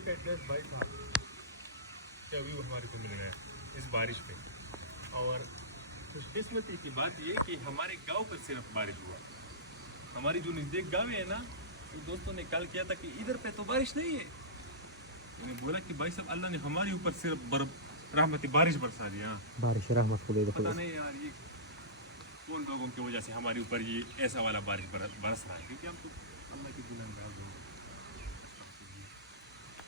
Look at this भाई साहब, क्या व्यू हमारे को मिल रहा है इस बारिश पे। और खुशकिस्मती की बात ये कि हमारे गांव पर सिर्फ बारिश हुआ। हमारी जो नज़दीक गाँव है ना, तो दोस्तों ने कॉल किया था कि इधर पे तो बारिश नहीं है। मैंने बोला कि भाई साहब अल्लाह ने हमारे ऊपर सिर्फ बर्फ रहमती बारिश बरसा दिया। बारिश रहमत खुले पता नहीं यार ये कौन लोगों की वजह से हमारे ऊपर ये ऐसा वाला बारिश बरस रहा है, क्योंकि हम तो अल्लाह की गुलाम हैं।